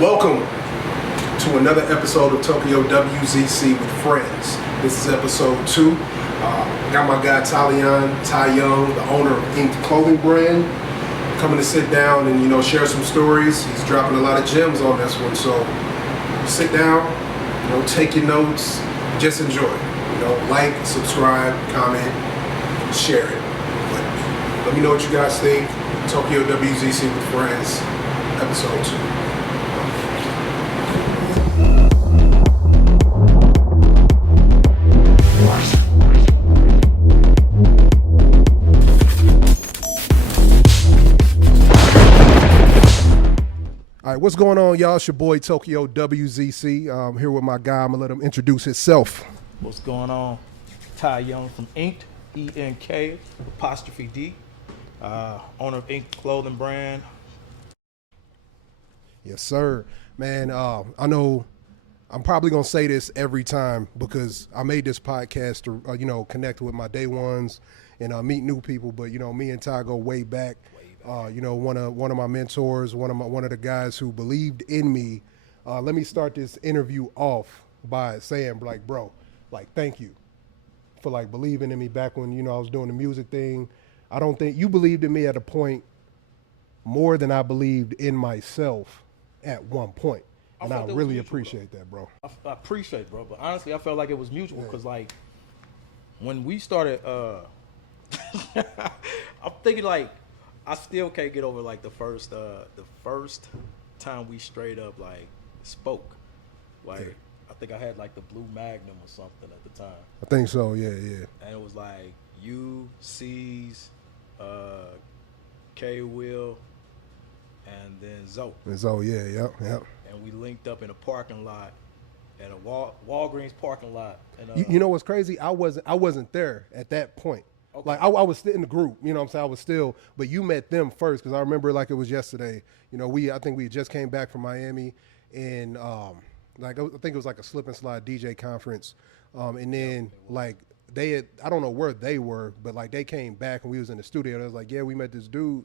Welcome to another episode of Tokyowzc with friends. This is episode 2. Got my guy Ty Young, the owner of Enk'd Clothing brand, coming to sit down and share some stories. He's dropping a lot of gems on this one, so sit down, take your notes, just enjoy. Like, subscribe, comment, share it. But let me know what you guys think. Tokyowzc with friends, episode 2. All right, what's going on, y'all? It's your boy Tokyowzc. I'm here with my guy. I'm gonna let him introduce himself. What's going on? Ty Young from Enk'd, E-N-K, apostrophe D, owner of Enk'd Clothing brand. Yes, sir. Man, I know I'm probably gonna say this every time because I made this podcast to connect with my day ones and meet new people. But me and Ty go way back. One of my mentors, one of the guys who believed in me. Let me start this interview off by saying, bro, thank you for believing in me back when I was doing the music thing. I don't think you believed in me at a point more than I believed in myself at one point, and I really appreciate that, bro. I appreciate it, bro. But honestly, I felt like it was mutual because when we started, I'm thinking I still can't get over the first time we straight up spoke. I think I had the Blue Magnum or something at the time. I think so, yeah. And it was you, C's, K Will, and then Zoe. And Zoe, yep. And we linked up in a parking lot, at a Walgreens parking lot. And you know what's crazy? I wasn't there at that point. Okay. I was still in the group, what I'm saying? I was still, but you met them first because I remember it it was yesterday. I think we just came back from Miami, and I think it was a slip and slide DJ conference, and then they had, I don't know where they were, but they came back and we was in the studio. And I was we met this dude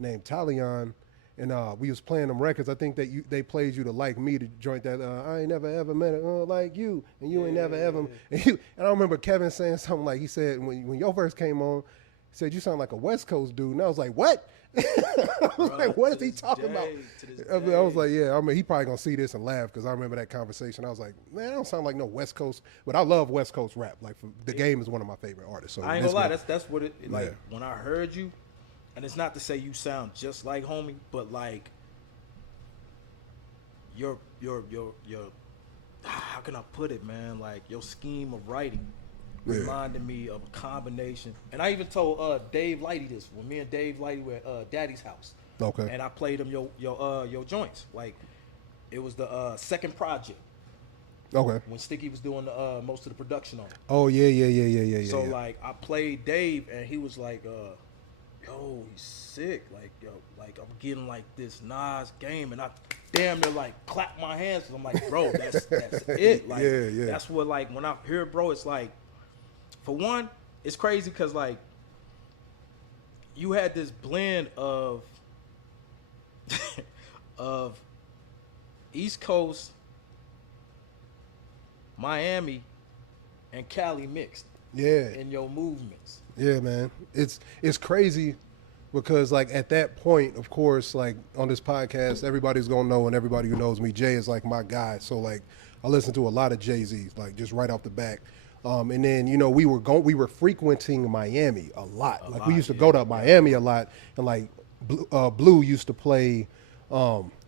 named Talion, and we was playing them records. I think that they played you to Like Me, to joint that I ain't never ever met it like you, and you ain't never ever. And I remember Kevin saying something he said when your verse came on, he said you sound like a West Coast dude, and I was like, what? I was what is he talking about? I was yeah. He probably gonna see this and laugh because I remember that conversation. I was like, man, I don't sound like no West Coast, but I love West Coast rap. The Game is one of my favorite artists. So I ain't gonna lie, that's what it when I heard you. And it's not to say you sound just like homie, but your how can I put it, man? Your scheme of writing reminded me of a combination. And I even told Dave Lighty this when me and Dave Lighty were at Daddy's house. Okay. And I played him your joints. It was the second project. Okay. When Sticky was doing most of the production on it. Oh yeah. So I played Dave and he was yo, he's sick. I'm getting this Nas game, and I damn near clap my hands. Cause I'm bro, that's it. Yeah. That's what when I hear it, bro, it's for one, it's crazy because you had this blend of of East Coast, Miami, and Cali mixed. Yeah. In your movements. Yeah, man. It's crazy because at that point, of course, on this podcast, everybody's gonna know, and everybody who knows me, Jay is my guy. So I listen to a lot of Jay-Z, just right off the back. And then we were frequenting Miami a lot. We used to go to Miami a lot, and Blue used to play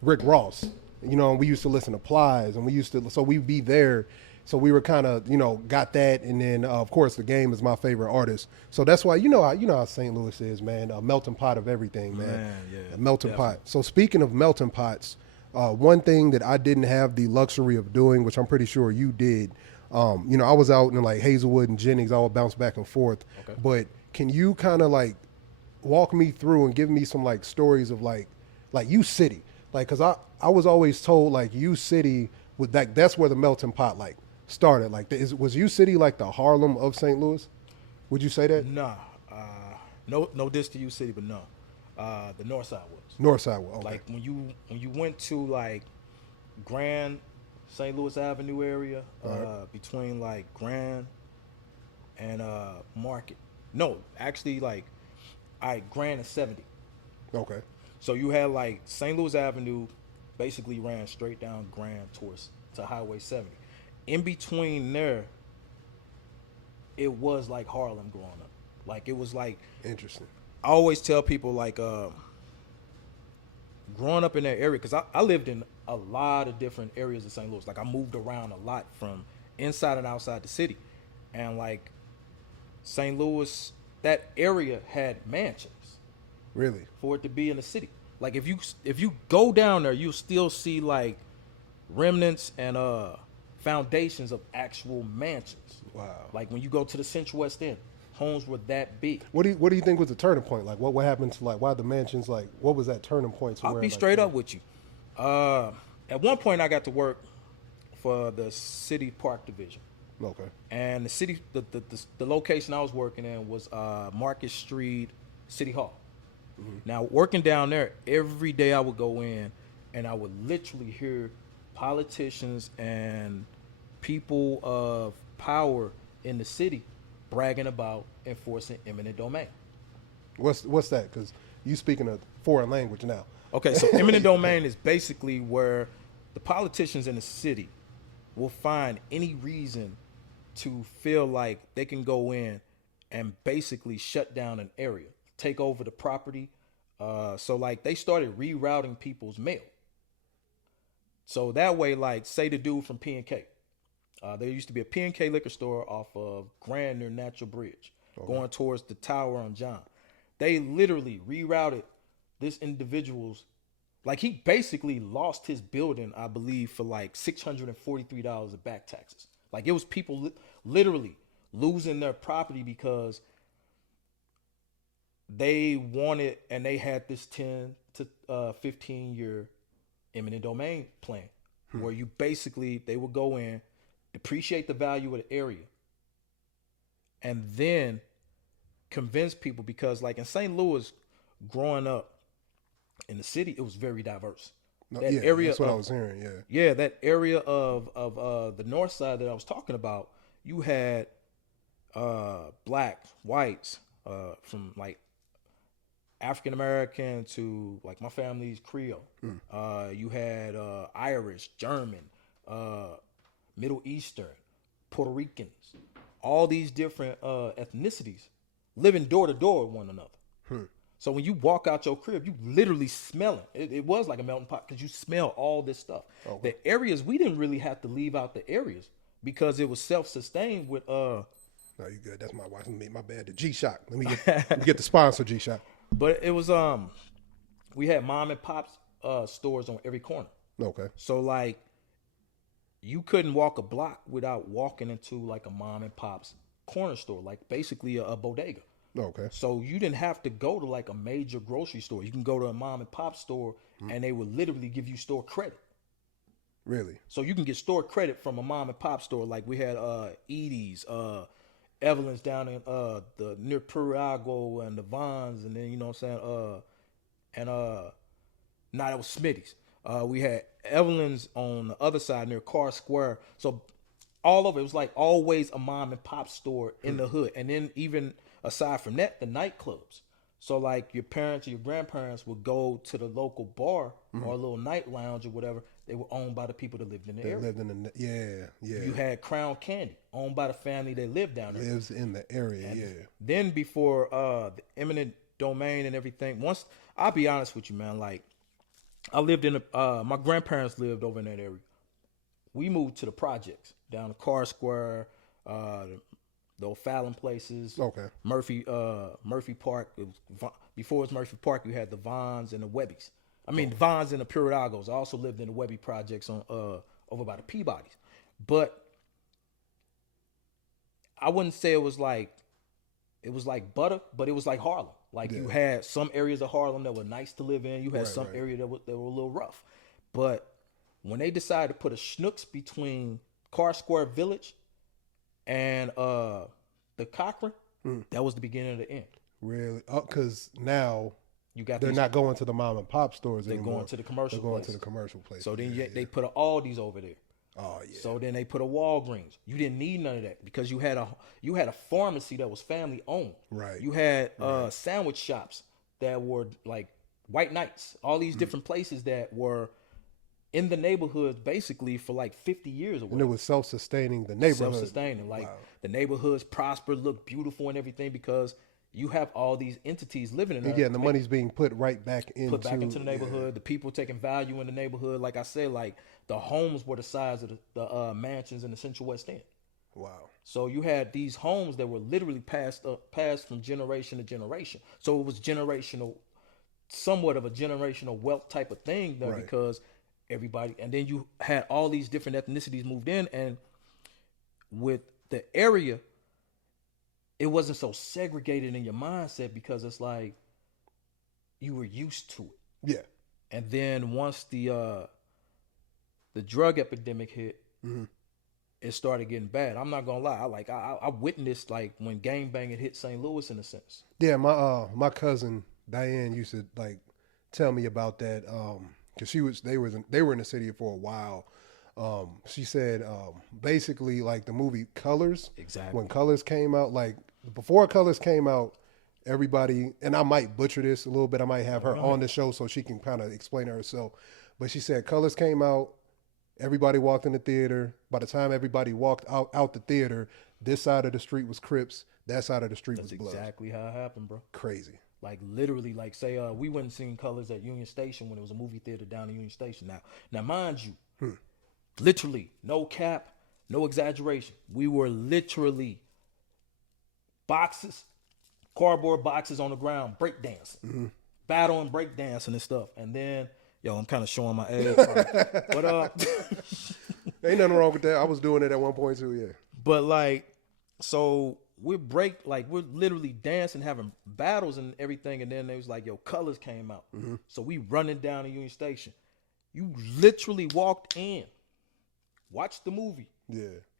Rick Ross. And we used to listen to Plies, and so we'd be there. So we were kind of, got that, and then of course The Game is my favorite artist. So that's why how St. Louis is, man, a melting pot of everything, man. A melting pot. So speaking of melting pots, one thing that I didn't have the luxury of doing, which I'm pretty sure you did, I was out in Hazelwood and Jennings, I would bounce back and forth. Okay. But can you kind of walk me through and give me some stories of U City, because I was always told U City with that's where the melting pot started. Was U City the Harlem of St. Louis? Would you say that? Nah, no diss to U City, but no. The North Side was. North Side was. Okay. When you went to Grand St. Louis Avenue area, Right. between like Grand and Market. No, actually, like, Grand and 70. Okay. So you had like St. Louis Avenue, basically ran straight down Grand towards to Highway 70. In between there, it was like Harlem growing up. Like it was like Interesting. I always tell people like growing up in that area, because I lived in a lot of different areas of St. Louis. Like I moved around a lot from inside and outside the city, and like St. Louis, that area had mansions Really? for it to be in the city. Like if you go down there, you'll still see like remnants and foundations of actual mansions. Wow. Like when you go to the Central West End, homes were that big. What do you think was the turning point? Like what happened to like why the mansions, like what was that turning point to I'll where be like, straight up with you. At one point, I got to work for the City Park Division, Okay. and the location I was working in was Market Street City Hall. Now, working down there, every day I would go in, and I would literally hear politicians and people of power in the city bragging about enforcing eminent domain. What's that? Because you speaking a foreign language now. Okay, so eminent domain is basically where the politicians in the city will find any reason to feel like they can go in and basically shut down an area, take over the property. So like they started rerouting people's mail. So that way, like say the dude from P&K, there used to be a P&K liquor store off of Grand near Natural Bridge, going towards the tower on John. They literally rerouted this individual's, like he basically lost his building, I believe, for like $643 of back taxes. Like it was people literally losing their property because they wanted, and they had this 10 to 15 year eminent domain plan where you basically, they would go in, depreciate the value of the area, and then convince people, because like in St. Louis, growing up in the city, it was very diverse. No, That yeah, area that's what I of- was hearing. Yeah. Yeah, that area of the north side that I was talking about, you had blacks, whites, from like African American to like my family's Creole. You had Irish, German, Middle Eastern, Puerto Ricans, all these different ethnicities living door to door with one another. So when you walk out your crib, you literally smell it. It was like a melting pot because you smell all this stuff. The areas, we didn't really have to leave out the areas because it was self-sustained with No, you good. That's my wife. My bad. The G-Shock. Let me get the sponsor, G-Shock. but it was we had mom and pop stores on every corner. Okay. So like you couldn't walk a block without walking into like a mom and pop's corner store, like basically a bodega. Okay. So you didn't have to go to like a major grocery store. You can go to a mom and pop store and they would literally give you store credit. Really? So you can get store credit from a mom and pop store. Like we had Edie's, Evelyn's down in the near Puriago and the Vons, and then you know what I'm saying, nah, that was Smitty's. We had Evelyn's on the other side near Carr Square. So all of it was like always a mom and pop store in the hood. And then even aside from that, the nightclubs. So like your parents or your grandparents would go to the local bar or a little night lounge or whatever. They were owned by the people that lived in the They area. lived in the yeah. You had Crown Candy, owned by the family that lived down there. Lives in the area. Yeah. Then before the eminent domain and everything, once, I'll be honest with you, man, like I lived in my grandparents lived over in that area. We moved to the projects down to Carr Square, the O'Fallon places. Okay. Murphy Park. It was, before it was Murphy Park, you had the Vons and the Webbies. I mean, the Vons and the Puriagos. I also lived in the Webby projects on over by the Peabodys. But I wouldn't say it was like butter, but it was like Harlem. Like you had some areas of Harlem that were nice to live in. You had some areas that were a little rough. But when they decided to put a Schnucks between Carr Square Village and the Cochrane, that was the beginning of the end. Really? Because now They're not going to the mom and pop stores They're anymore. going to the commercial They're going places. to the commercial place. So then they put a Aldi's over there. Oh yeah. So then they put a Walgreens. You didn't need none of that because you had a pharmacy that was family owned. Right. You had sandwich shops that were like White Knights. All these different places that were in the neighborhoods basically for like 50 years or whatever. And it was self-sustaining the neighborhood. Self-sustaining. Like the neighborhoods prospered, looked beautiful and everything because you have all these entities living in there. Yeah, and the money's being put right back into the neighborhood. Yeah. The people taking value in the neighborhood. Like I said, like the homes were the size of the mansions in the Central West End. Wow. So you had these homes that were literally passed from generation to generation. So it was generational, somewhat of a generational wealth type of thing there because everybody, and then you had all these different ethnicities moved in, and with the area, it wasn't so segregated in your mindset because it's like you were used to it. Yeah. And then once the drug epidemic hit, it started getting bad. I'm not gonna lie. I witnessed like when gangbanging hit St. Louis in a sense. Yeah, my cousin Diane used to like tell me about that because they were in the city for a while. She said basically like the movie Colors. Exactly. When Colors came out, like before Colors came out, everybody, and I might butcher this a little bit. I might have her on the show so she can kind of explain it herself. But she said Colors came out. Everybody walked in the theater. By the time everybody walked out the theater, this side of the street was Crips. That side of the street was Bloods. That's exactly how it happened, bro. Crazy. Like literally, like say we went and seen Colors at Union Station when it was a movie theater down in Union Station. Now mind you, literally, no cap, no exaggeration. We were literally boxes, cardboard boxes on the ground, breakdancing, battling, breakdancing and stuff. And then, I'm kind of showing my age, but ain't nothing wrong with that. I was doing it at one point too, yeah. But like, so we're literally dancing, having battles and everything. And then they was like, Colors came out. So we running down to Union Station. You literally walked in, watched the movie,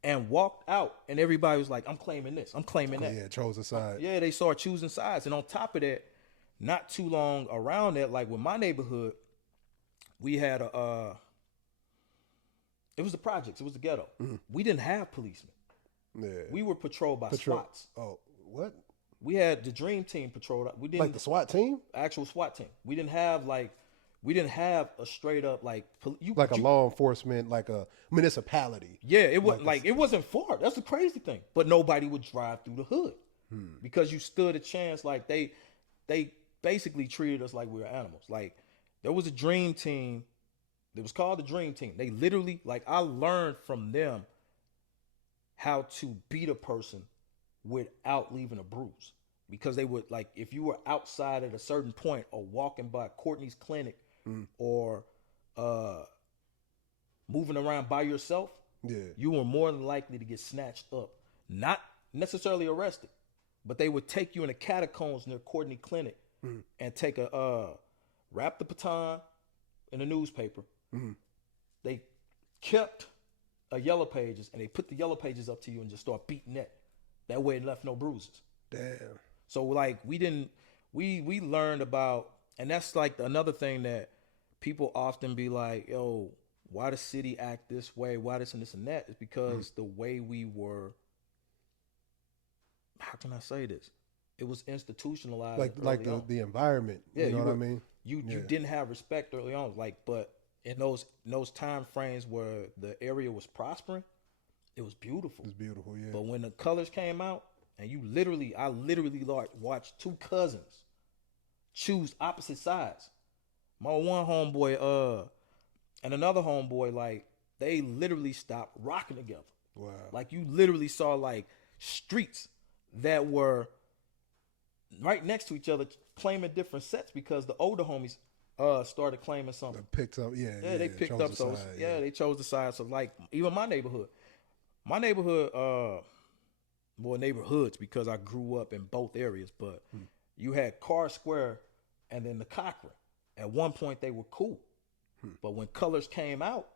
and walked out, and everybody was like, I'm claiming this, I'm claiming that. Yeah, chose a side. Yeah, they started choosing sides. And on top of that, not too long around that, like with my neighborhood, we had it was the projects, it was the ghetto. We didn't have policemen. Yeah. We were patrolled by SWATs. Oh, what? We had the Dream Team patrolled. We didn't like the SWAT team? Actual SWAT team. We didn't have a straight up like a law enforcement, like a municipality. Yeah, it wasn't like it wasn't far. That's the crazy thing. But nobody would drive through the hood because you stood a chance. Like they basically treated us like we were animals. Like there was a Dream Team. It was called the Dream Team. They literally, like, I learned from them how to beat a person without leaving a bruise. Because they would, like, if you were outside at a certain point or walking by Courtney's clinic or moving around by yourself, you were more than likely to get snatched up. Not necessarily arrested, but they would take you in the catacombs near Courtney Clinic and take wrap the baton in a newspaper. They kept a Yellow Pages and they put the Yellow Pages up to you and just start beating that. That way it left no bruises. Damn. So like we learned about, and that's like another thing that people often be like, why the city act this way? Why this and this and that? Is because the way we were, how can I say this? It was institutionalized. Like the environment. Yeah, you know what I mean? You didn't have respect early on. Like, but in those time frames where the area was prospering, it was beautiful. It was beautiful, yeah. But when the Colors came out, and I literally watched two cousins choose opposite sides. My one homeboy, and another homeboy, like they literally stopped rocking together. Wow. Like you literally saw like streets that were right next to each other claiming different sets because the older homies started claiming something. They picked up, they picked up. So they chose the side. So like even my neighborhood, neighborhoods because I grew up in both areas. But you had Carr Square and then the Cochrane. At one point they were cool, but when Colors came out,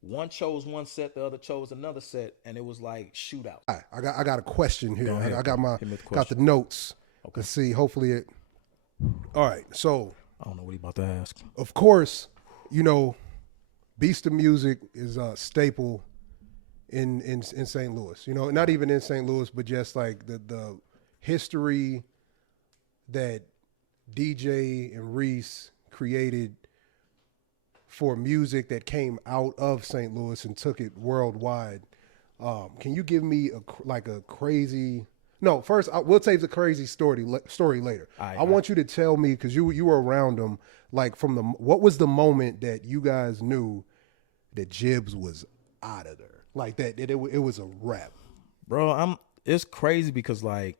one chose one set, the other chose another set, and it was like shootout. All right, I got a question here. I got the notes. Okay. Let's see. Hopefully it All right, so I don't know what he about to ask. of course, you know, Beast of Music is a staple in St. Louis. You know, not even in St. Louis, but just like the history that DJ and Reese created for music that came out of St. Louis and took it worldwide. Can you give me a crazy? No, first we'll save the crazy story later. I want you to tell me, because you were around them. Like what was the moment that you guys knew that Jibbs was out of there? Like that it was a wrap. Bro, it's crazy because like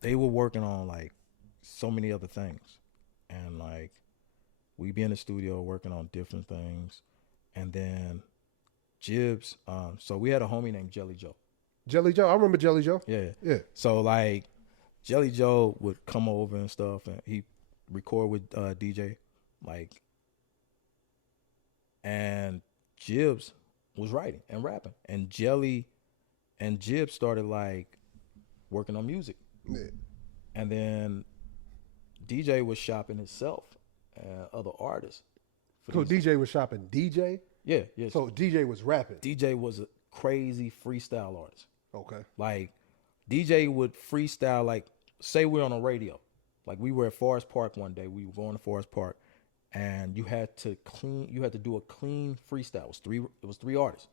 they were working on like so many other things, and like we'd be in the studio working on different things, and then Jibbs. So we had a homie named Jelly Joe. Jelly Joe, I remember Jelly Joe. Yeah. So like Jelly Joe would come over and stuff, and he record with DJ, like, and Jibbs was writing and rapping, and Jelly and Jibbs started like working on music, and then DJ was shopping himself and other artists. So DJ was shopping DJ? Yeah. So DJ was rapping. DJ was a crazy freestyle artist. Okay. Like DJ would freestyle, like say we're on a radio. Like we were at Forest Park one day. We were going to Forest Park, and you had to do a clean freestyle. It was three artists,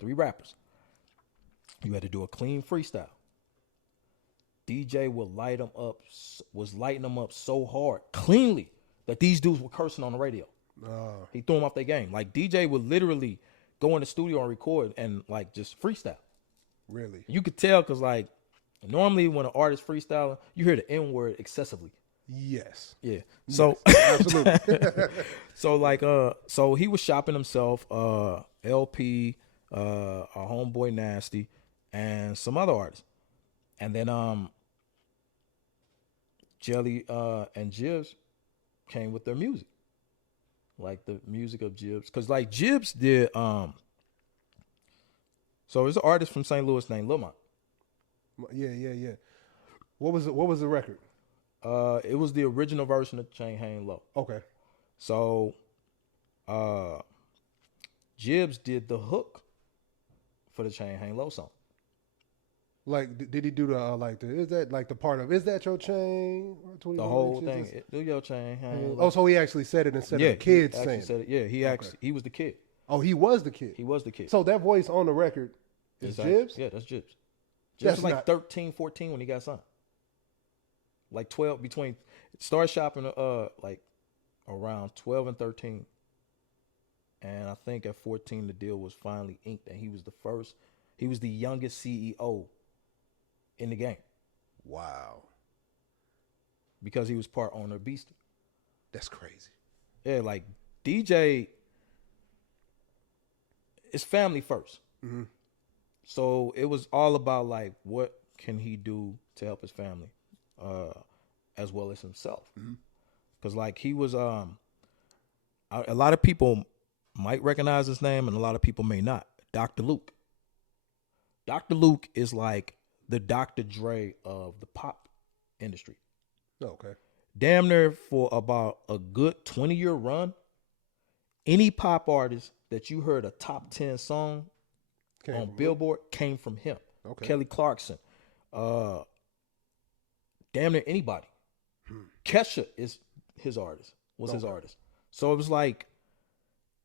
3 rappers. You had to do a clean freestyle. DJ would was lighting them up so hard, cleanly, that these dudes were cursing on the radio. He threw them off their game. Like DJ would literally go in the studio and record and like just freestyle. Really? You could tell because like normally when an artist freestyling, you hear the N word excessively. Yes. Yeah. So absolutely. So like so he was shopping himself, LP, our homeboy Nasty, and some other artists. And then Jelly and Jibbs came with their music. Like the music of Jibbs. Cause like Jibbs did so there's an artist from St. Louis named Lil Mont. Yeah. What was the record? It was the original version of Chain Hang Low. Okay. So Jibbs did the hook for the Chain Hang Low song. Like, did he do is that like the part of, is that your chain? The whole thing. Do your chain hang low. Oh, so he actually said it instead of the kids saying said it. Yeah, he was the kid. Oh, he was the kid. He was the kid. So that voice on the record is Jibbs? Yeah, that's Jibbs. Jibbs was like 13, 14 when he got signed. Like 12 started shopping like around 12 and 13. And I think at 14 the deal was finally inked, and he was the youngest CEO in the game. Wow. Because he was part owner of Beasta. That's crazy. Yeah, like DJ is family first. Mm-hmm. So it was all about like what can he do to help his family, as well as himself. Because like he was, a lot of people might recognize his name and a lot of people may not. Dr. Luke. Dr. Luke is like the Dr. Dre of the pop industry. Okay. Damn near for about a good 20-year run, any pop artist that you heard a top 10 song on Billboard came from him. Okay. Kelly Clarkson. Damn near anybody. Kesha is his artist, his artist. So it was like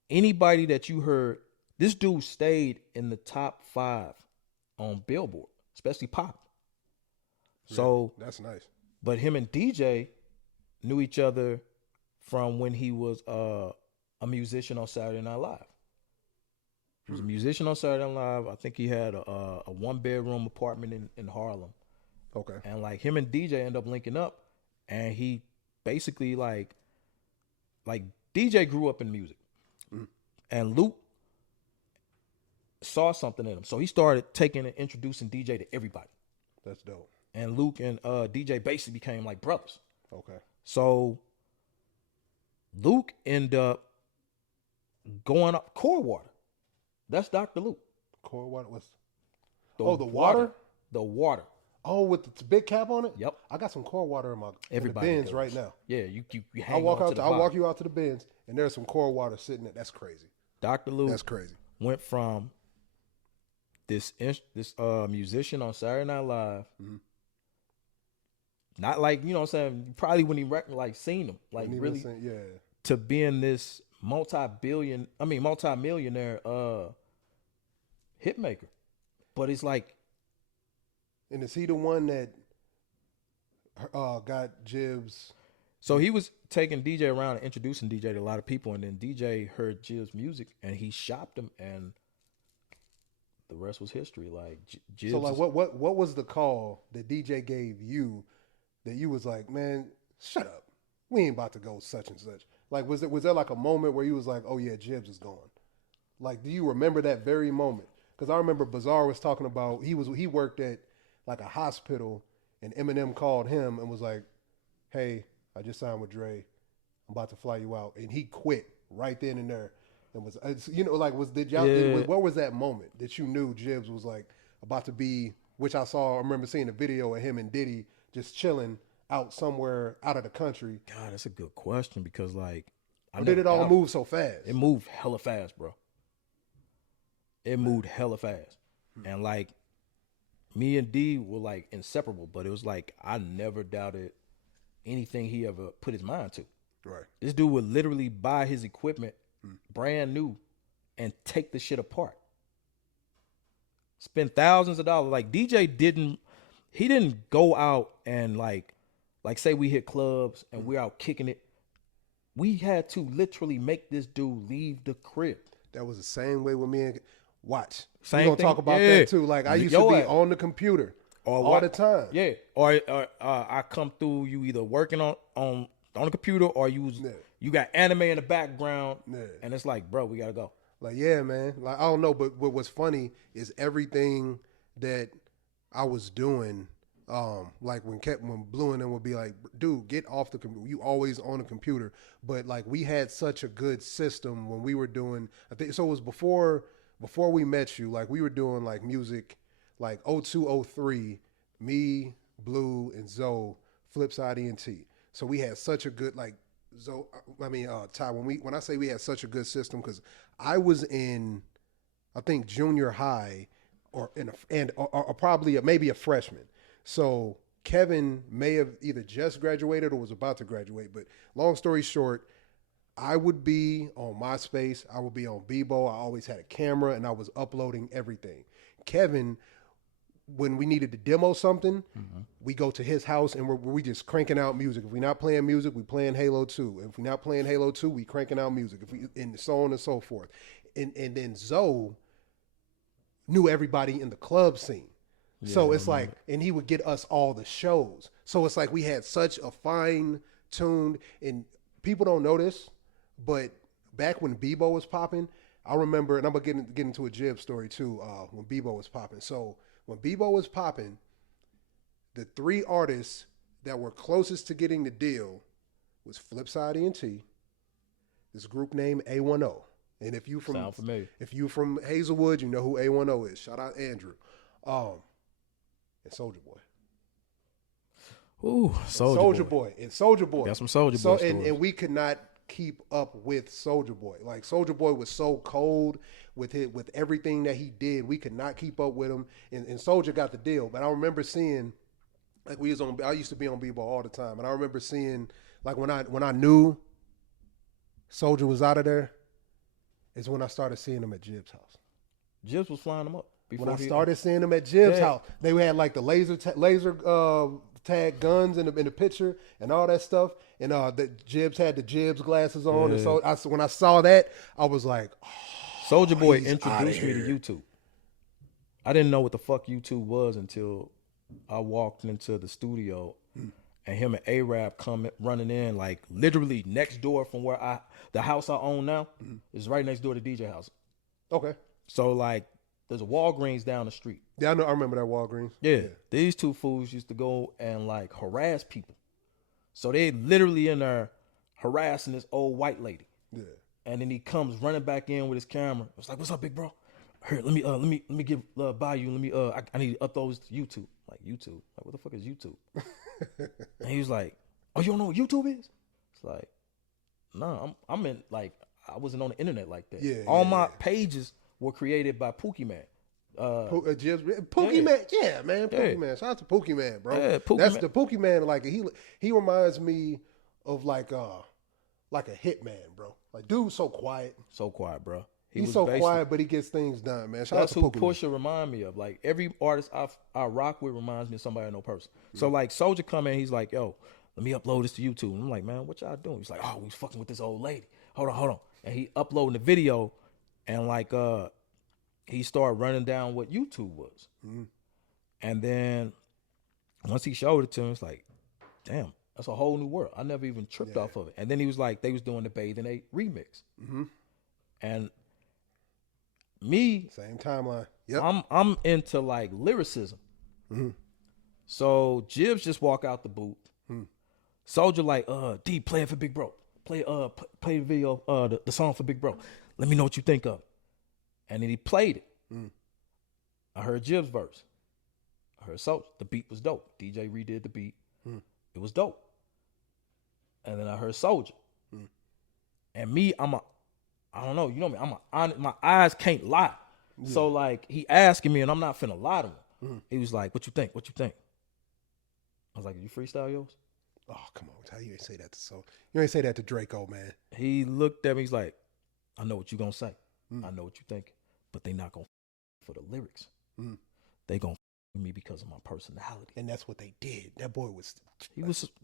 anybody that you heard, this dude stayed in the top 5 on Billboard, especially pop. So that's nice. But him and DJ knew each other from when he was a musician on Saturday Night Live. He was a musician on Saturday Night Live. I think he had a 1-bedroom apartment in Harlem. Okay. And like him and DJ end up linking up, and he basically like DJ grew up in music, and Luke saw something in him, so he started taking and introducing DJ to everybody. That's dope. And Luke and DJ basically became like brothers. Okay. So Luke ended up going up Core Water. That's Dr. Luke. Core Water was the water. The water. Oh, with the big cap on it? Yep. I got some core water in Everybody the bins does. right now. Yeah, you hang I'll walk on out. to the I'll bottom. walk you out to the bins, and there's some core water sitting there. That's crazy. Dr. Luke. That's crazy. Went from this musician on Saturday Night Live. Mm-hmm. Not like, you know what I'm saying, probably when he like seen him, like really to being this multi-millionaire hitmaker. But it's like, and is he the one that got Jibbs? So he was taking DJ around and introducing DJ to a lot of people, and then DJ heard Jibbs' music and he shopped him, and the rest was history. Like Jibbs. So like, what was the call that DJ gave you that you was like, man, shut up, we ain't about to go such and such? Like, was there like a moment where you was like, oh yeah, Jibbs is gone? Like, do you remember that very moment? Because I remember Bizarre was talking about he worked at like a hospital, and Eminem called him and was like, hey, I just signed with Dre, I'm about to fly you out, and he quit right then and there. And was, you know, like, what was that moment that you knew Jibbs was like about to be? Which I remember seeing a video of him and Diddy just chilling out somewhere out of the country. God, that's a good question, because like, did it all move so fast? It moved hella fast, bro. It moved hella fast, and like, me and D were like inseparable. But it was like, I never doubted anything he ever put his mind to. Right. This dude would literally buy his equipment brand new and take the shit apart. Spend thousands of dollars. Like, DJ didn't go out and like say we hit clubs and we're out kicking it. We had to literally make this dude leave the crib. That was the same way with me and Watch. We're going to talk about that too. Like, I used to be on the computer all the time. Yeah. Or I come through, you either working on the computer, or you got anime in the background, and it's like, bro, we got to go. Like, yeah, man. Like, I don't know, but what's funny is everything that I was doing, like when Blue and them would be like, dude, get off the computer. You always on the computer. But like, we had such a good system when we were doing, I think, so it was before we met you, like we were doing like music, like 02, 03, me, Blue, and Zoe, Flipside ENT. So we had such a good, like, Ty, when I say we had such a good system, because I was in, I think, junior high or probably maybe a freshman. So Kevin may have either just graduated or was about to graduate. But long story short, I would be on MySpace. I would be on Bebo. I always had a camera, and I was uploading everything. Kevin, when we needed to demo something, we go to his house, and we just cranking out music. If we're not playing music, we playing Halo 2. If we're not playing Halo 2, we cranking out music. And so on and so forth. And then Zoe knew everybody in the club scene. Yeah, so it's like, and he would get us all the shows. So it's like we had such a fine-tuned, and people don't know this, but back when Bebo was popping, I remember, and I'm going to get into a Jibbs story too, when Bebo was popping. So when Bebo was popping, the three artists that were closest to getting the deal was Flipside ENT, this group named A10. And if you from Hazelwood, you know who A10 is. Shout out Andrew. And Soulja Boy. Ooh, Soulja Boy. And Soulja Boy. Got some Soulja Boy stories. And we could not keep up with Soulja Boy. Like, Soulja Boy was so cold with everything that he did. We could not keep up with him. And Soulja got the deal. But I remember seeing, like, I used to be on Bebo all the time. And I remember seeing, like, when I knew Soulja was out of there, is when I started seeing him at Jibbs' house. Jibbs was flying him up. When I started seeing him at Jibbs' house, they had like the laser tag guns in the picture and all that stuff. And the Jibbs had the Jibbs glasses on. Yeah. And so when I saw that, I was like, oh, Soulja Boy introduced me to YouTube. I didn't know what the fuck YouTube was until I walked into the studio and him and A-Rap come running in, like literally next door from where the house I own now is right next door to DJ house. Okay. So like, there's a Walgreens down the street. Yeah, I remember that Walgreens. Yeah. These two fools used to go and like harass people. So they literally in there harassing this old white lady. Yeah. And then he comes running back in with his camera. It's like, "What's up, big bro? Here, let me give by you. Let me I need to upload this to YouTube." Like YouTube. Like, what the fuck is YouTube? And he was like, oh, you don't know what YouTube is? It's like, no, I'm in, like, I wasn't on the internet like that. Yeah, All yeah, my yeah. pages were created by Pookie Man. Jibbs, Pookie Man, yeah, man, Pookie Man. Shout out to Pookie Man, bro. Yeah, Pookie That's Man. the Pookie Man. Like he reminds me of like a hitman, bro. Like dude's so quiet. So quiet, bro. He's so quiet, but he gets things done, man. Shout out That's to who Pookie Man. Pusha remind me of. Like every artist I rock with reminds me of somebody I know person. So like Soulja come in, he's like, yo, let me upload this to YouTube. And I'm like, man, what y'all doing? He's like, oh, we was fucking with this old lady. Hold on. And he uploading the video, and like he started running down what YouTube was. And then once he showed it to him, it's like, damn, that's a whole new world. I never even tripped off of it. And then he was like, they was doing the Bathing Ape remix. And me, Same timeline. Yep. I'm into like lyricism. So Jibbs just walk out the booth. Soulja like, D, play it for Big Bro. Play the video, the song for Big Bro. Let me know what you think of it. And then he played it. I heard Jibbs' verse. I heard Soulja. The beat was dope. DJ redid the beat. It was dope. And then I heard Soulja. And me, I don't know, you know me, my eyes can't lie. Yeah. So like he asking me and I'm not finna lie to him. He was like, what you think? I was like, you freestyle yours? Oh, come on. How you ain't say that to You ain't say that to Draco, man. He looked at me, he's like, I know what you gonna say. I know what you think. But they not gonna for the lyrics. They gonna me because of my personality. And that's what they did. That boy was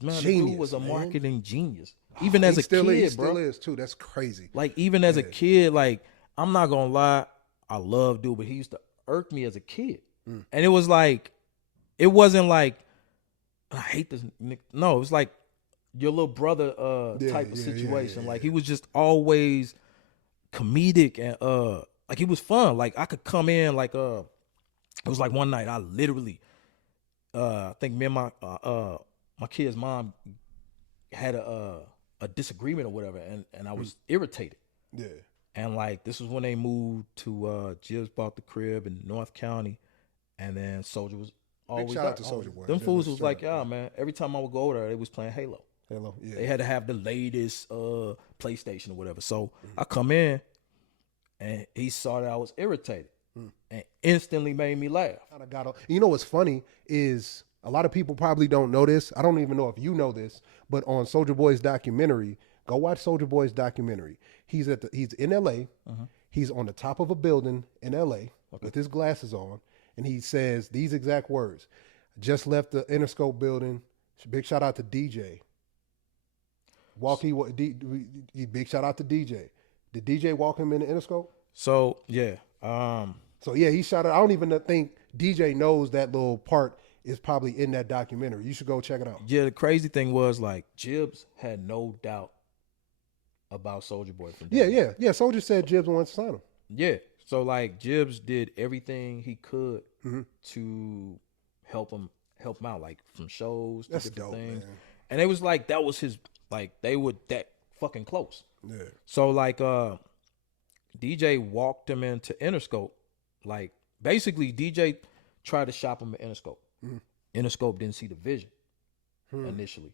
man, genius, the dude was a marketing genius. Even as a kid, bro. He still is too. That's crazy. Like even as a kid, like I'm not gonna lie, I love dude, but he used to irk me as a kid. And it was like, it wasn't like I hate this. No, it was like your little brother type of situation. Like he was just always comedic and like he was fun. Like I could come in like it was like one night I literally I think me and my kid's mom had a disagreement or whatever, and I was irritated. Yeah. And like this was when they moved to Jibbs bought the crib in North County, and then Soulja was always Big shout out to Soulja Boy. Them fools was like, yeah, man. Every time I would go over there, they was playing Halo. Yeah. They had to have the latest PlayStation or whatever. So I come in, and he saw that I was irritated, and instantly made me laugh. You know what's funny is a lot of people probably don't know this. I don't even know if you know this, but on Soulja Boy's documentary, go watch Soulja Boy's documentary. He's in LA. He's on the top of a building in LA with his glasses on, and he says these exact words. Just left the Interscope building. Big shout out to DJ. Big shout out to DJ. Did DJ walk him in the Interscope? So yeah. He shot it. I don't even think DJ knows that little part is probably in that documentary. You should go check it out. Yeah, the crazy thing was like Jibbs had no doubt about Soulja Boy from day one. Yeah. Soulja said Jibbs wants to sign him. Yeah. So like Jibbs did everything he could to help him out, like from shows to different dope, things. Man. And it was like that was his, like they were that fucking close. Yeah. So like DJ walked him into Interscope. Like basically DJ tried to shop him at Interscope. Interscope didn't see the vision initially.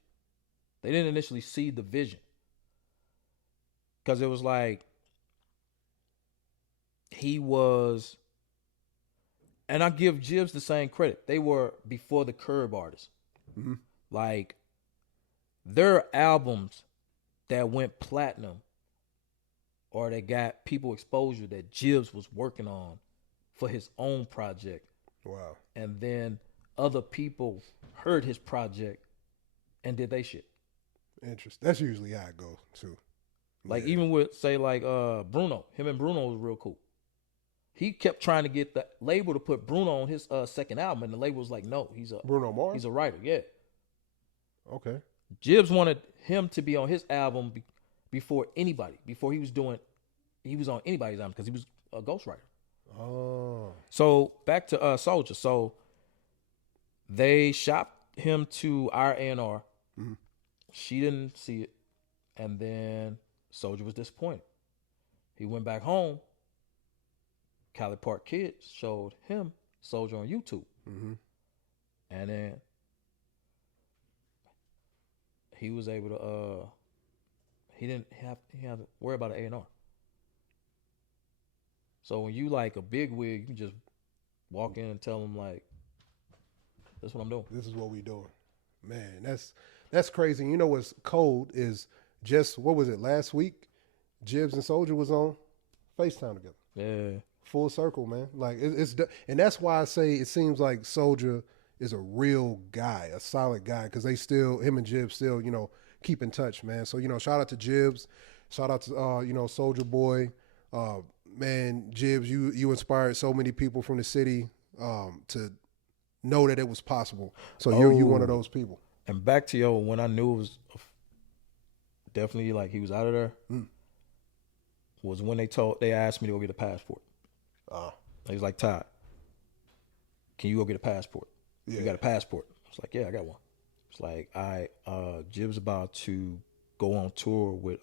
They didn't initially see the vision. Because it was like he was, and I give Jibbs the same credit. They were before the Curb artists. Like their albums that went platinum or that got people exposure that Jibbs was working on for his own project. Wow. And then other people heard his project and did they shit. Interesting. That's usually how it goes too. Like even with say like Bruno, him and Bruno was real cool. He kept trying to get the label to put Bruno on his second album, and the label was like, no, he's a Bruno Mars. He's a writer, yeah. Okay. Jibbs wanted him to be on his album before anybody. Before he was on anybody's album because he was a ghostwriter. Oh. So back to Soulja. So they shopped him to our A&R. She didn't see it, and then Soulja was disappointed. He went back home. Cali Park Kids showed him Soulja on YouTube. And then he was able to he didn't have to worry about an A&R. So when you like a big wig, you can just walk in and tell them like, that's what I'm doing. This is what we doing. Man, that's crazy. You know what's cold is just, what was it, last week? Jibbs and Soldier was on FaceTime together. Yeah. Full circle, man. Like and that's why I say it seems like Soldier is a real guy, a solid guy, because him and Jibbs still, keep in touch, man. So, shout out to Jibbs, shout out to Soldier Boy. Man, Jibbs, you inspired so many people from the city to know that it was possible. So you're one of those people. And back to when I knew it was definitely like he was out of there, was when they asked me to go get a passport. He was like, Todd, can you go get a passport? Yeah. You got a passport? I was like, yeah, I got one. It's like, Jibbs about to go on tour with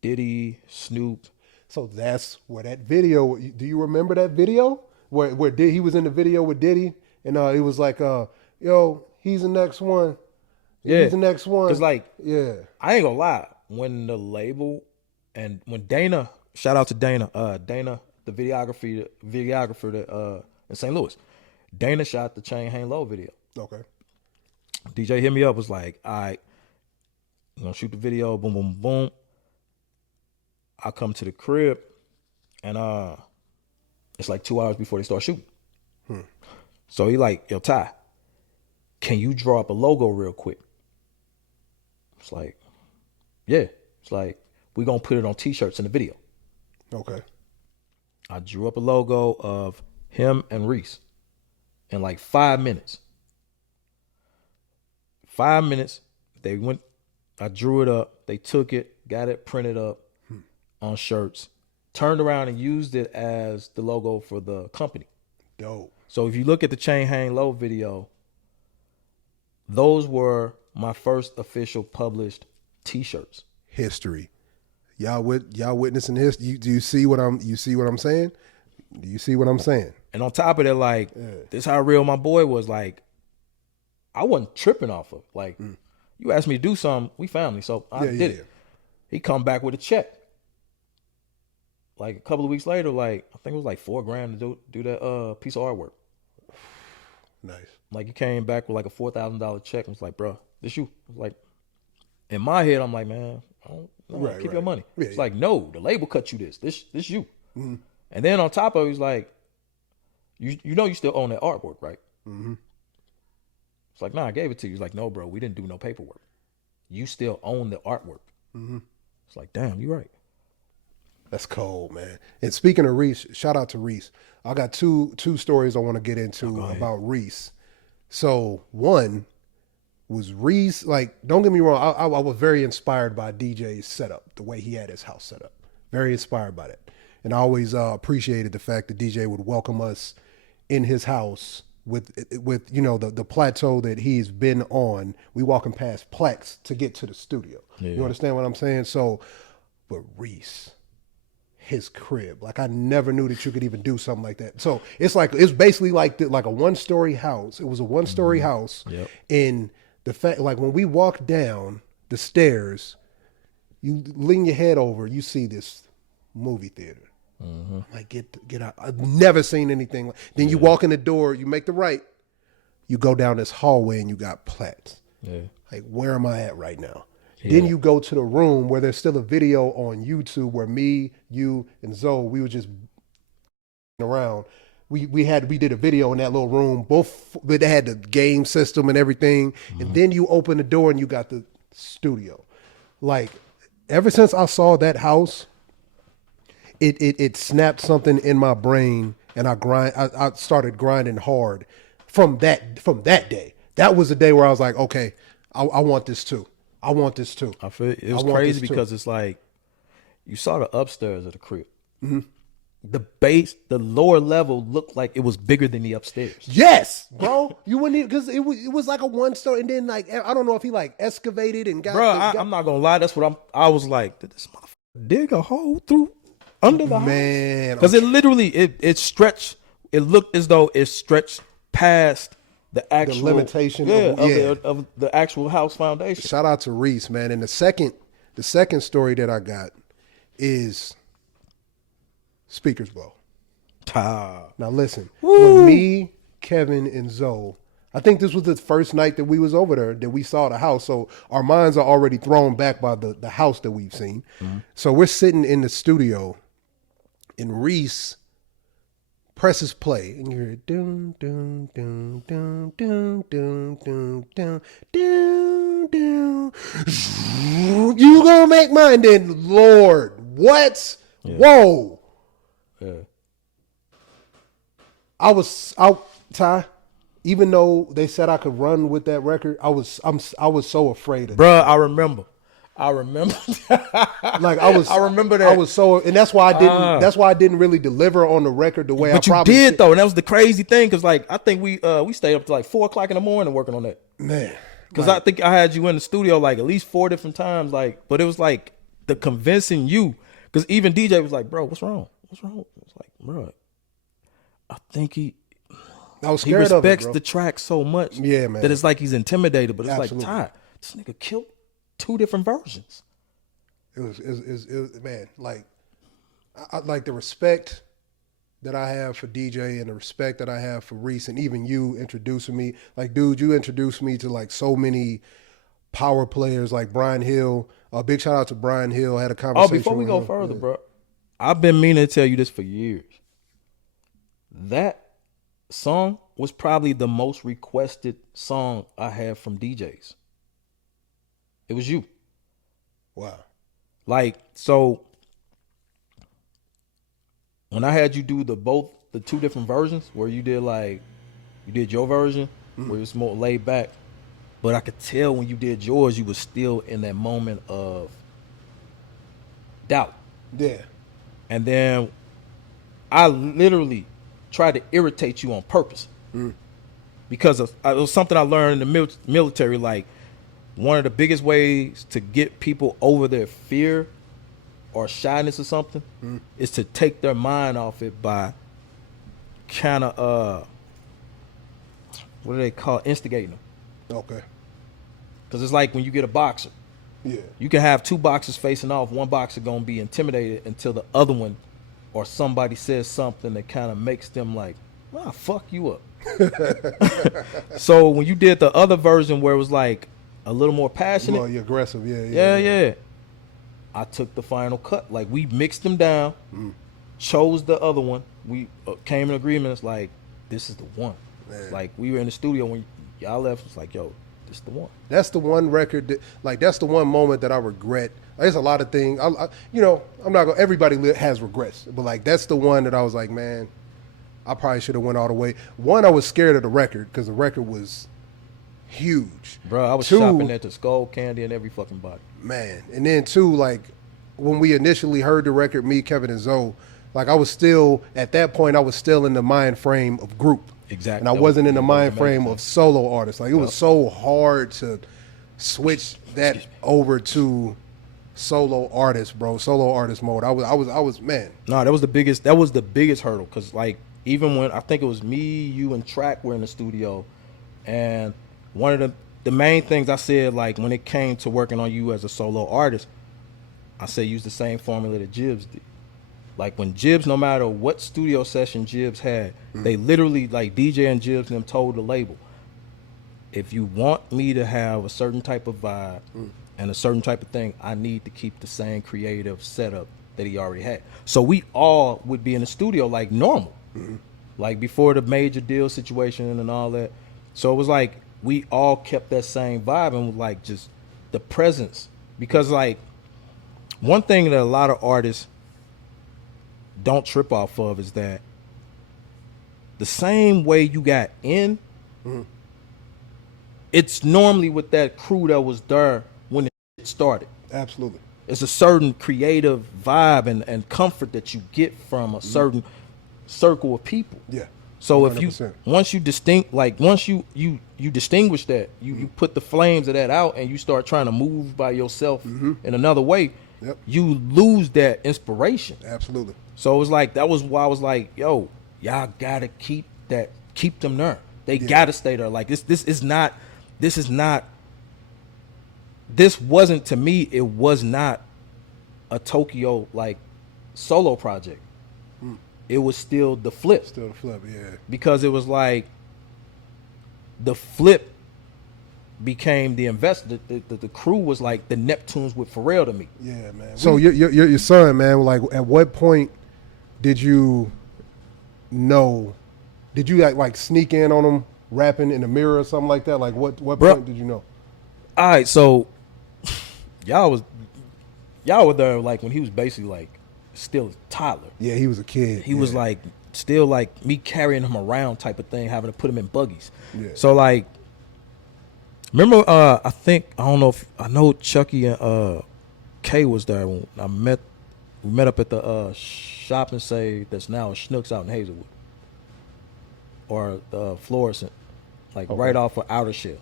Diddy, Snoop. So that's where that video, do you remember that video? Where he was in the video with Diddy, and it was like, yo, he's the next one. He's the next one. Cause like, I ain't gonna lie, when the label and when Dana, shout out to Dana, the videographer that in St. Louis, Dana shot the Chain Hang Low video. Okay. DJ hit me up, was like, all right, I'm gonna shoot the video, boom, boom, boom. I come to the crib, and it's like 2 hours before they start shooting. So he like, yo, Ty, can you draw up a logo real quick? It's like, yeah. It's like, we gonna put it on t-shirts in the video. Okay. I drew up a logo of him and Reese in like 5 minutes. 5 minutes, they went, I drew it up, they took it, got it printed up on shirts, turned around and used it as the logo for the company. Dope. So if you look at the Chain Hang Low video, those were my first official published t-shirts. History. Y'all witnessing this? Do you see what I'm saying? Do you see what I'm saying? And on top of that, like, this how real my boy was. Like, I wasn't tripping off of. Like, you asked me to do something, we family, so I did it. He come back with a check. Like a couple of weeks later, like I think it was like $4,000 to do that piece of artwork. Nice. Like he came back with like a $4,000 check and was like, bro, this you. I was like, in my head, I'm like, man, keep your money. Yeah, it's like, no, the label cut you this. This you. Mm-hmm. And then on top of it, he's like, you know you still own that artwork, right? Mm-hmm. It's like, nah, I gave it to you. He's like, no, bro, we didn't do no paperwork. You still own the artwork. Mm-hmm. It's like, damn, you're right. That's cold, man. And speaking of Reese, shout out to Reese. I got two stories I want to get into about Reese. So one was Reese, like, don't get me wrong, I was very inspired by DJ's setup, the way he had his house set up. Very inspired by that. And I always appreciated the fact that DJ would welcome us in his house with the plateau that he's been on. We walking past Plex to get to the studio. Yeah. You understand what I'm saying? So, but Reese, his crib, like I never knew that you could even do something like that. So it's basically like a 1-story house. It was a 1-story house. Yep. And the fact, like when we walk down the stairs, you lean your head over, you see this movie theater. Mm-hmm. Like get out. I've never seen anything. Then you walk in the door, you make the right, you go down this hallway and you got Platts. Yeah. Like where am I at right now? Yeah. Then you go to the room where there's still a video on YouTube where me, you, and Zoe, we were just around. We did a video in that little room. They had the game system and everything. Mm-hmm. And then you open the door and you got the studio. Like ever since I saw that house, it snapped something in my brain, and I started grinding hard from that day. That was the day where I was like, okay, I want this too. I want this too. I feel it was crazy because it's like you saw the upstairs of the crib. Mm-hmm. The lower level looked like it was bigger than the upstairs. Yes, bro. You wouldn't because it was like a 1-story, and then like I don't know if he like excavated and got. Bro, I'm not gonna lie. That's what I was like. Did this motherfucker dig a hole through under the house? Because it literally it stretched. It looked as though it stretched past the actual limitation of the actual house foundation. Shout out to Reese, man. And the second story that I got is speakers blow. Now listen, when me, Kevin, and Zoe, I think this was the first night that we was over there that we saw the house. So our minds are already thrown back by the house that we've seen. Mm-hmm. So we're sitting in the studio, and Reese presses play, and you hear doom doom doom doom doom doom doom doom doom doom. You gonna make mine? Then Lord, what? Yeah. Whoa! Yeah. I was out, Ty. Even though they said I could run with that record, I was so afraid of it. Bruh, I remember. Like I remember that. I was so, and that's why I didn't. That's why I didn't really deliver on the record the way I probably But you did though, and that was the crazy thing, because like I think we stayed up to like 4 o'clock in the morning working on that. Man, because I think I had you in the studio like at least 4 different times. Like, but it was like the convincing you, because even DJ was like, "Bro, what's wrong? What's wrong?" It's like, bro, I think I was scared of it, bro. He respects the track so much, man, that it's like he's intimidated. But it's Absolutely. like, Ty, this nigga killed 2 different versions. It was man, like I like the respect that I have for DJ and the respect that I have for Reese, and even you introducing me. Like, dude, you introduced me to like so many power players like Brian Hill. Big shout out to Brian Hill. I had a conversation. Before we go further, bro, I've been meaning to tell you this for years. That song was probably the most requested song I had from DJs. It was you. Wow. Like, so when I had you do the 2 different versions, where you did your version, where it was more laid back, but I could tell when you did yours, you was still in that moment of doubt. Yeah. And then I literally tried to irritate you on purpose, because it was something I learned in the military. Like, one of the biggest ways to get people over their fear or shyness or something is to take their mind off it by kind of, what do they call, instigating them. Okay. Because it's like when you get a boxer. Yeah. You can have 2 boxers facing off. One boxer going to be intimidated until the other one or somebody says something that kind of makes them like, "Well, fuck you up." So when you did the other version where it was like a little more passionate, more aggressive, yeah. I took the final cut. Like, we mixed them down, chose the other one. We came in agreement. It's like, this is the one. Man. Like, we were in the studio when y'all left. It's like, yo, this is the one. That's the one record that, like, that's the one moment that I regret. There's a lot of things. I'm not gonna. Everybody has regrets, but like, that's the one that I was like, man, I probably should have went all the way. One, I was scared of the record because the record was huge. Bro, I was shopping at the Skull Candy and every fucking body. Man. And then 2, like, when we initially heard the record, me, Kevin, and Zoe, like, I was still, at that point, I was still in the mind frame of group. Exactly. And I wasn't in the mind frame of solo artists. Like, it was so hard to switch that over to solo artist, bro. Solo artist mode. I was man. No, that was the biggest hurdle. Because, like, even when, I think it was me, you, and Track were in the studio, and one of the main things I said, like, when it came to working on you as a solo artist, I said use the same formula that Jibbs did. Like, when Jibbs, no matter what studio session Jibbs had, they literally, like, DJ and Jibbs and them told the label, if you want me to have a certain type of vibe and a certain type of thing, I need to keep the same creative setup that he already had. So we all would be in the studio like normal, like before the major deal situation and all that. So it was like, we all kept that same vibe and like just the presence. Because like, one thing that a lot of artists don't trip off of is that the same way you got in, it's normally with that crew that was there when it started. Absolutely. It's a certain creative vibe and comfort that you get from a certain circle of people. Yeah. So 100%. if you once you distinguish that, you put the flames of that out and you start trying to move by yourself in another way, you lose that inspiration. Absolutely. So it was like, that was why I was like, yo, y'all gotta keep them there. They gotta stay there. Like this wasn't, to me, it was not a Tokyo like solo project. It was still the Flip. Still the Flip, yeah. Because it was like the Flip became the investor. The crew was like the Neptunes with Pharrell to me. Yeah, man. So your son, man, like at what point did you know? Did you like sneak in on him rapping in the mirror or something like that? Like what point did you know? All right, so y'all were there like when he was basically like still a toddler. Yeah, he was a kid. He was like still like me carrying him around type of thing, having to put him in buggies. Yeah. So like, remember, I know Chucky and Kay was there when we met up at the shop and say that's now a Schnucks out in Hazelwood. Or the Florissant, like right off of Outer Shell.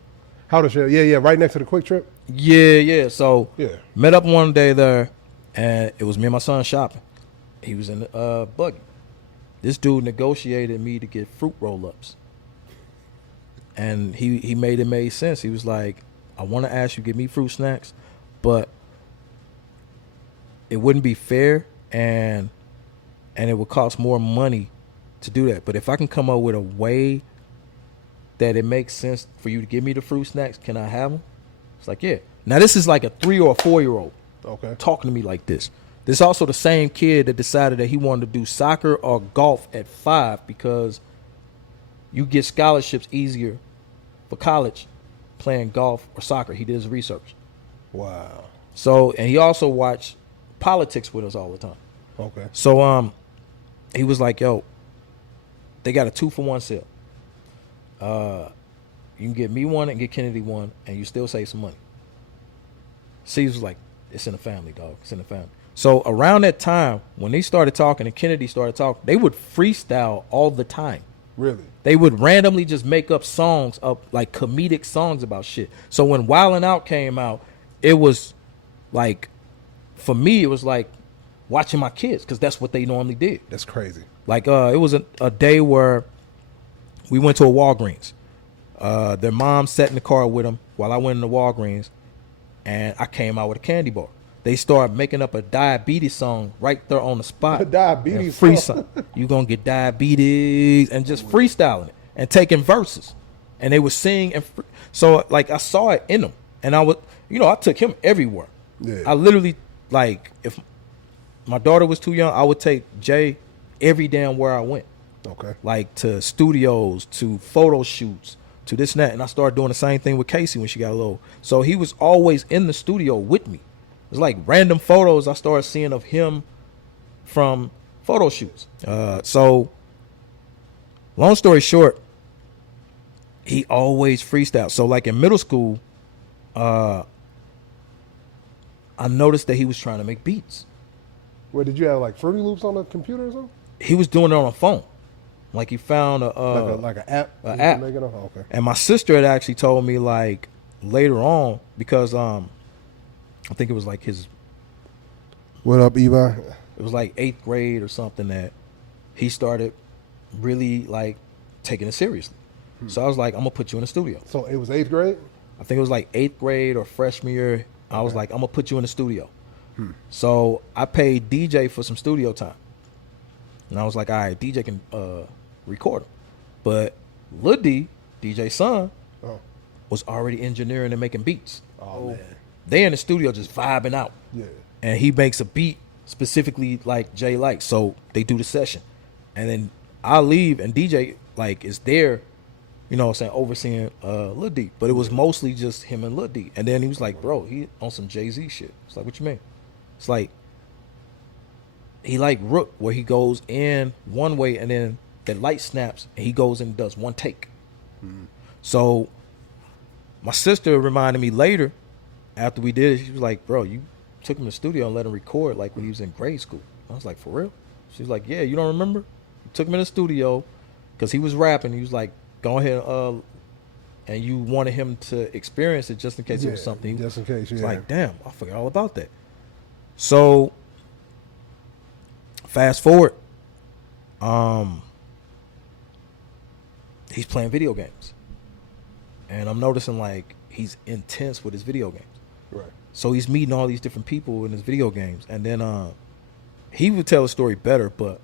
Outer Shell, yeah, right next to the Quick Trip. Yeah. So yeah, met up one day there, and it was me and my son shopping. He was in the buggy. This dude negotiated me to get fruit roll-ups, and he made it make sense. He was like, "I want to ask you to give me fruit snacks, but it wouldn't be fair, and it would cost more money to do that. But if I can come up with a way that it makes sense for you to give me the fruit snacks, can I have them?" It's like, yeah. Now this is like a 3 or a 4-year-old talking to me like this. This is also the same kid that decided that he wanted to do soccer or golf at 5 because you get scholarships easier for college playing golf or soccer. He did his research. Wow. So, and he also watched politics with us all the time. Okay. So he was like, yo, they got a 2-for-1 sale. You can get me one and get Kennedy one, and you still save some money. Steve was like, it's in the family, dog. It's in the family. So around that time, when they started talking and Kennedy started talking, they would freestyle all the time. Really? They would randomly just make up songs, like comedic songs about shit. So when Wildin' Out came out, it was like, for me, it was like watching my kids, because that's what they normally did. That's crazy. Like it was a day where we went to a Walgreens. Their mom sat in the car with them while I went in the Walgreens, and I came out with a candy bar. They started making up a diabetes song right there on the spot. A diabetes song. You gonna get diabetes, and just freestyling it and taking verses, and they would sing so like I saw it in them, and I took him everywhere. Yeah. I literally, like, if my daughter was too young, I would take Jay every damn where I went. Okay. Like to studios, to photo shoots, to this and that. And I started doing the same thing with Casey when she got little. So he was always in the studio with me. It was like random photos I started seeing of him from photo shoots. So long story short, he always freestyled. So like in middle school, I noticed that he was trying to make beats. Where did you have like Fruity Loops on the computer or something? He was doing it on a phone. Like he found a like an app. An app. Okay. And my sister had actually told me like later on, because I think it was like his. What up, Eva? It was like 8th grade or something that he started really like taking it seriously. So I was like, I'm gonna put you in the studio. So it was 8th grade? I think it was like 8th grade or freshman year. I was like, I'm gonna put you in the studio. So I paid DJ for some studio time. And I was like, all right, DJ can record him. But Lil D, DJ's son, was already engineering and making beats. Oh, man. They in the studio just vibing out. Yeah. And he makes a beat specifically like Jay likes. So they do the session. And then I leave and DJ like is there, you know what I'm saying, overseeing Lil D. But it was mostly just him and Lil D. And then he was like, bro, he on some Jay-Z shit. It's like, what you mean? It's like, he like Rook, where he goes in one way and then the light snaps and he goes in and does one take. So my sister reminded me later, after we did it, she was like, bro, you took him to the studio and let him record like when he was in grade school. I was like, for real? She was like, yeah, you don't remember? You took him in the studio because he was rapping. He was like, go ahead, and you wanted him to experience it just in case it was something. Just in case, It's like, damn, I forgot all about that. So fast forward, he's playing video games. And I'm noticing like he's intense with his video games. Right. So he's meeting all these different people in his video games. And then he would tell a story better, but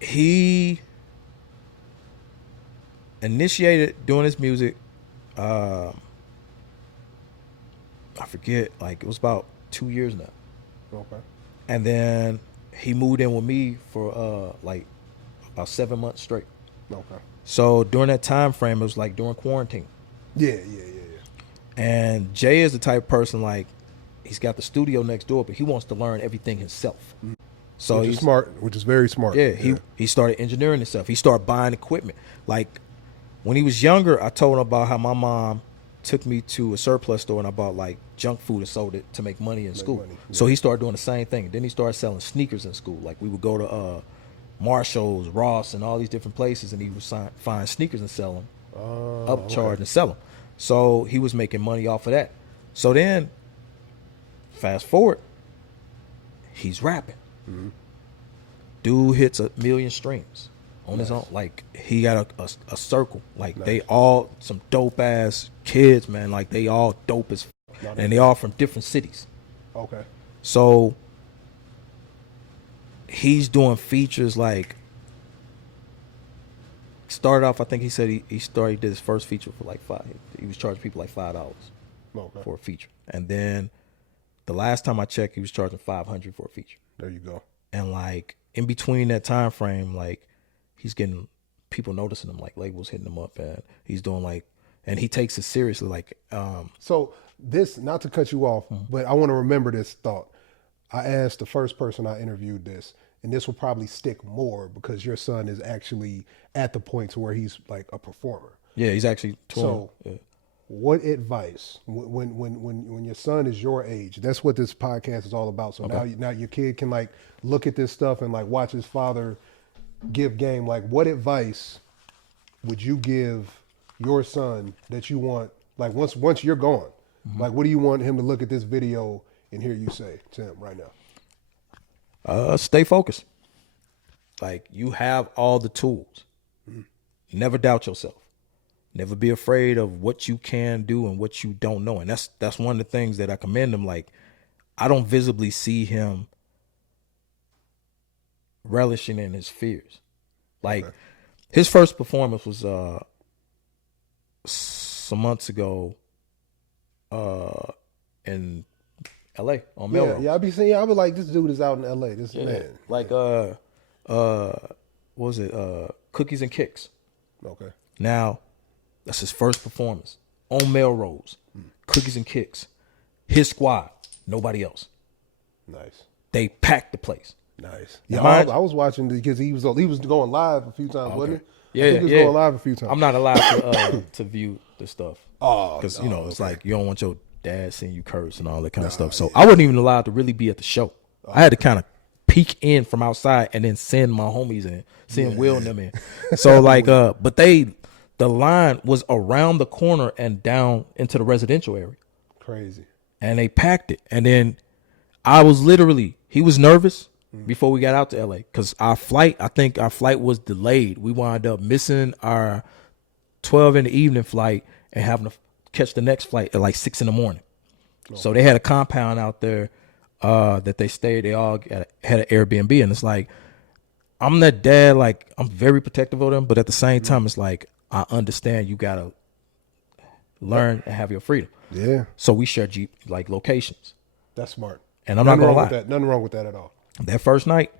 he initiated doing his music. I forget, like it was about 2 years now. Okay. And then he moved in with me for like about 7 months straight. Okay. So during that time frame, it was like during quarantine. Yeah. And Jay is the type of person, like, he's got the studio next door, but he wants to learn everything himself. Mm-hmm. So which is smart, which is very smart. Yeah, he started engineering himself. He started buying equipment. Like, when he was younger, I told him about how my mom took me to a surplus store and I bought, like, junk food and sold it to make money in school. Yeah. So he started doing the same thing. Then he started selling sneakers in school. Like, we would go to Marshall's, Ross, and all these different places, and he would find sneakers and sell them, upcharge and sell them. So he was making money off of that. So then, fast forward, he's rapping. Mm-hmm. Dude hits 1 million streams on his own. Like, he got a circle. Like, they all some dope ass kids, man. Like, they all dope as and they all from different cities. Okay. So he's doing features like, started off, I think he said he did his first feature for like he was charging people like $5 for a feature. And then the last time I checked, he was charging $500 for a feature. There you go. And like in between that time frame, like he's getting people noticing him, like labels hitting him up, and he's doing like, and he takes it seriously. Like, so this, not to cut you off, but I want to remember this thought. I asked the first person I interviewed this, and this will probably stick more because your son is actually at the point to where he's like a performer. Yeah, he's actually touring. So what advice when your son is your age? That's what this podcast is all about. So now your kid can like look at this stuff and like watch his father give game. Like, what advice would you give your son that you want, like once you're gone? Mm-hmm. Like, what do you want him to look at this video and hear you say to him right now? Stay focused. Like, you have all the tools. Mm-hmm. Never doubt yourself. Never be afraid of what you can do and what you don't know. And that's one of the things that I commend him. Like, I don't visibly see him relishing in his fears. Like, his first performance was some months ago in LA on Melrose. Yeah, I'll be like, this dude is out in LA. This man. Like what was it? Cookies and Kicks. Okay. Now, that's his first performance on Melrose. Cookies and Kicks. His squad, nobody else. Nice. They packed the place. Nice. Yeah, I was watching because he was going live a few times, wasn't he? Yeah, he was going live a few times. I'm not allowed to view the stuff. Oh, because it's like you don't want your dad seeing you curse and all that kind of stuff. So I wasn't even allowed to really be at the show. I had to kind of peek in from outside and then send my homies in, send Will and them in. So like, but the line was around the corner and down into the residential area. Crazy. And they packed it. And then he was nervous before we got out to LA because I think our flight was delayed. We wound up missing our 12 in the evening flight and having to catch the next flight at like 6 a.m. Okay. So they had a compound out there that they stayed. They all had an Airbnb, and it's like, I'm that dad. Like, I'm very protective of them, but at the same time, it's like, I understand you gotta learn and have your freedom. Yeah. So we share Jeep like locations. That's smart. And I'm not gonna lie. Nothing wrong with that at all. That first night,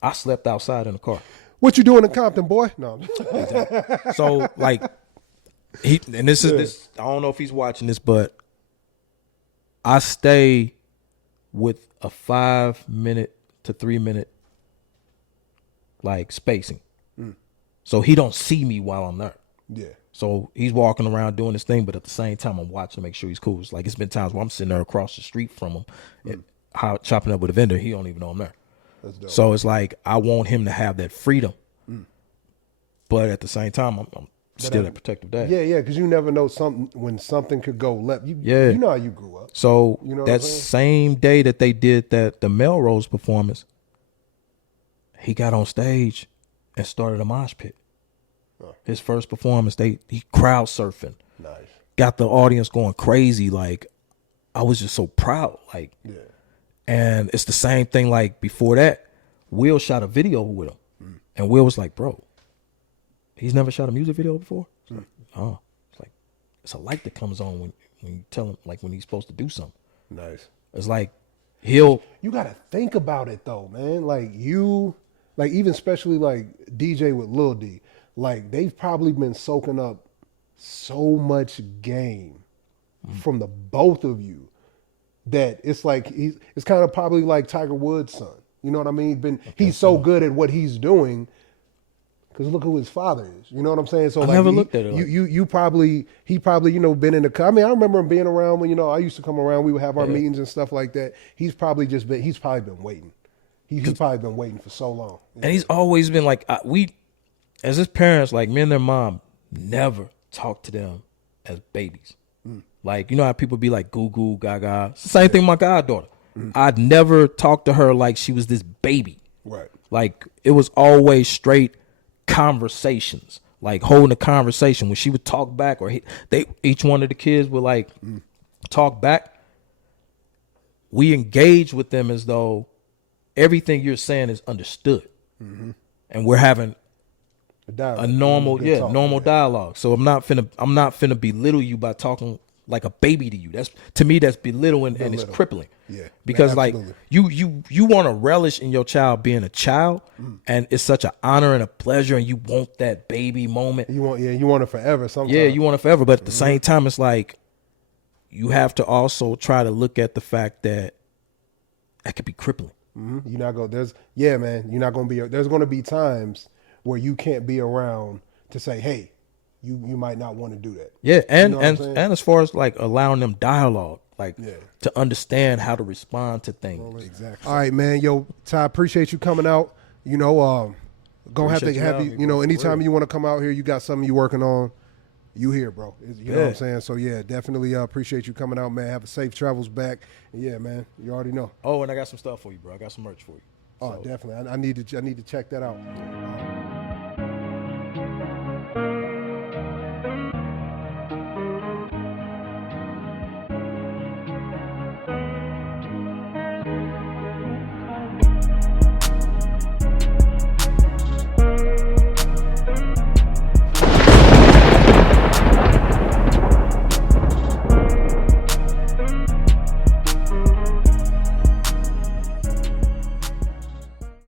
I slept outside in the car. What you doing in Compton, boy? No. Exactly. So like, this. I don't know if he's watching this, but I stay with a 5 minute to 3 minute like spacing. So he don't see me while I'm there. Yeah. So he's walking around doing his thing, but at the same time I'm watching to make sure he's cool. It's like, it's been times where I'm sitting there across the street from him and chopping up with a vendor. He don't even know I'm there. That's dope. So it's like, I want him to have that freedom. But at the same time, I'm still a protective dad. Yeah, because you never know when something could go left. You know how you grew up. So that same day that they did the Melrose performance, he got on stage and started a mosh pit. His first performance, he crowd surfing. Nice. Got the audience going crazy. Like, I was just so proud. Like, Yeah. And it's the same thing. Like before that, Will shot a video with him, and Will was like, "Bro, he's never shot a music video before." It's like, oh, it's a light that comes on when you tell him, like, when he's supposed to do something. Nice. It's like you gotta think about it though, man. Like even especially like DJ with Lil D, like they've probably been soaking up so much game from the both of you that it's like it's kind of probably like Tiger Woods' son. You know what I mean? He's so good at what he's doing because look who his father is. You know what I'm saying? So I like never looked at it. He probably been in the. I mean, I remember him being around when I used to come around. We would have our meetings and stuff like that. He's probably been waiting. He's probably been waiting for so long. And he's always been like, as his parents, like me and their mom, never talked to them as babies. Like, you know how people be like goo goo gaga. It's the same thing with my goddaughter. I'd never talked to her like she was this baby. Right. Like it was always straight conversations, like holding a conversation. When she would talk back, or each one of the kids would like talk back, we engage with them as though everything you're saying is understood, and we're having a normal dialogue. So I'm not finna belittle you by talking like a baby to you. To me that's belittling and it's crippling. Yeah. Because man, like you want to relish in your child being a child, and it's such an honor and a pleasure, and you want that baby moment. You want it forever sometimes. Yeah, you want it forever, but at the same time it's like you have to also try to look at the fact that could be crippling. You're not going to be there's going to be times where you can't be around to say, hey, you might not want to do that. Yeah, and as far as like allowing them dialogue, like to understand how to respond to things. Exactly. All right, man. Yo, Ty, appreciate you coming out. Gonna have to have you. Anytime you want to come out here, you got something you working on. You here, bro. You know what I'm saying? So yeah, definitely appreciate you coming out, man. Have a safe travels back. And yeah, man. You already know. Oh, and I got some stuff for you, bro. I got some merch for you. Oh, definitely. I need to check that out.